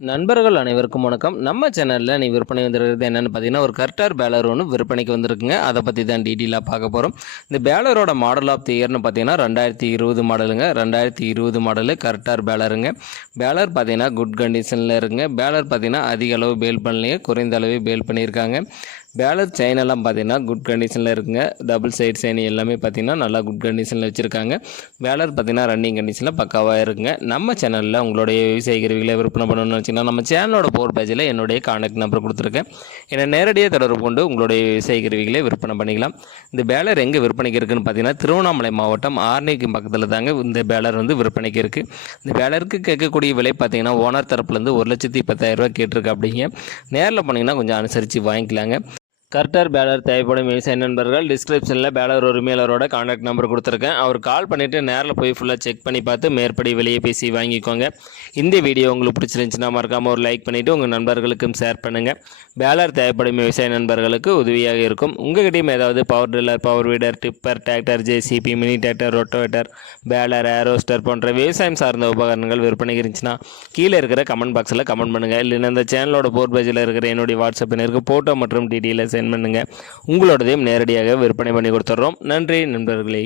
நண்பர்கள் அனைவருக்கும் வணக்கம். நம்ம சேனலில் நீ விற்பனை வந்திருக்கிறது என்னென்னு பார்த்தீங்கன்னா ஒரு கர்டார் பேலர் ஒன்று விற்பனைக்கு வந்திருக்குங்க. அதை பற்றி தான் டீட்டெயிலாக பார்க்க போகிறோம் இந்த பேலரோட மாடல் ஆஃப் தி இயர்னு பார்த்தீங்கன்னா ரெண்டாயிரத்தி இருபது மாடலுங்க ரெண்டாயிரத்தி இருபது மாடலு கர்டார் பேலருங்க பேலர் பார்த்தீங்கன்னா குட் கண்டிஷனில் இருக்குங்க. பேலர் பார்த்தீங்கன்னா அதிக அளவு பேல் பண்ணலையே குறைந்த அளவு பேல் பண்ணியிருக்காங்க. பேலர் செயினெல்லாம் பார்த்தீங்கன்னா குட் கண்டிஷனில் இருக்குங்க. டபுள் சைடு செயின் எல்லாமே பார்த்தீங்கன்னா நல்லா குட் கண்டிஷனில் வச்சுருக்காங்க. பேலர் பார்த்தீங்கன்னா ரன்னிங் கண்டிஷனில் பக்காவாக இருக்குங்க. நம்ம சேனலில் உங்களுடைய விவசாய கருவிகளை விற்பனை பண்ணணும்னு வச்சிங்கன்னா நம்ம சேனலோட போர் பேஜில் என்னுடைய கான்டாக்ட் நம்பர் கொடுத்துருக்கேன். என்னை நேரடியாக தொடர்பு கொண்டு உங்களுடைய விவசாய கருவிகளை விற்பனை பண்ணிக்கலாம். இந்த பேலர் எங்கே விற்பனைக்கு இருக்குன்னு பார்த்தீங்கன்னா திருவண்ணாமலை மாவட்டம் ஆர்னிக்கு பக்கத்தில் தாங்க இந்த பேலர் வந்து விற்பனைக்கு இருக்குது இந்த பேலருக்கு கேட்கக்கூடிய விலை பார்த்தீங்கன்னா ஓனர் தரப்புலேருந்து ஒரு லட்சத்தி பத்தாயிரரூபா கேட்டிருக்கு அப்படிங்க. நேரில் பண்ணிங்கன்னா கொஞ்சம் அனுசரித்து வாங்கிக்கலாங்க. கர்ட்டர் பேலர் தேவைப்படும் விவசாய நண்பர்கள் டிஸ்கிரிப்ஷனில் பேலர் உரிமையாளரோட காண்டாக்ட் நம்பர் கொடுத்துருக்கேன். அவர் கால் பண்ணிவிட்டு நேரில் போய் ஃபுல்லாக செக் பண்ணி பார்த்து மேற்படி வெளியே பேசி வாங்கிக்கோங்க. இந்த வீடியோ உங்களுக்கு பிடிச்சிருந்துச்சுன்னா மறக்காமல் ஒரு லைக் பண்ணிவிட்டு உங்கள் நண்பர்களுக்கும் ஷேர் பண்ணுங்கள் பேலர் தேவைப்படும் விவசாய நண்பர்களுக்கு உதவியாக இருக்கும். உங்ககிட்டயும் ஏதாவது power tiller power weeder tipper tractor JCB mini tractor rotavator baler ஏரோஸ்டர் போன்ற விவசாயம் சார்ந்த உபகரணங்கள் விற்பனைக்கு இருந்துச்சுன்னா கீழே இருக்கிற கமெண்ட் பாக்ஸில் கமெண்ட் பண்ணுங்கள் இல்லைன்னா இந்த சேனலோட போர்ட் பேஜில் இருக்கிற என்னுடைய வாட்ஸ்அப் எனக்கு ஃபோட்டோ மற்றும் டீட்டெயிலை சென்ட் பண்ணுங்கள் உங்களோடதையும் நேரடியாக விற்பனை பண்ணி கொடுத்துட்றோம் நன்றி நண்பர்களே.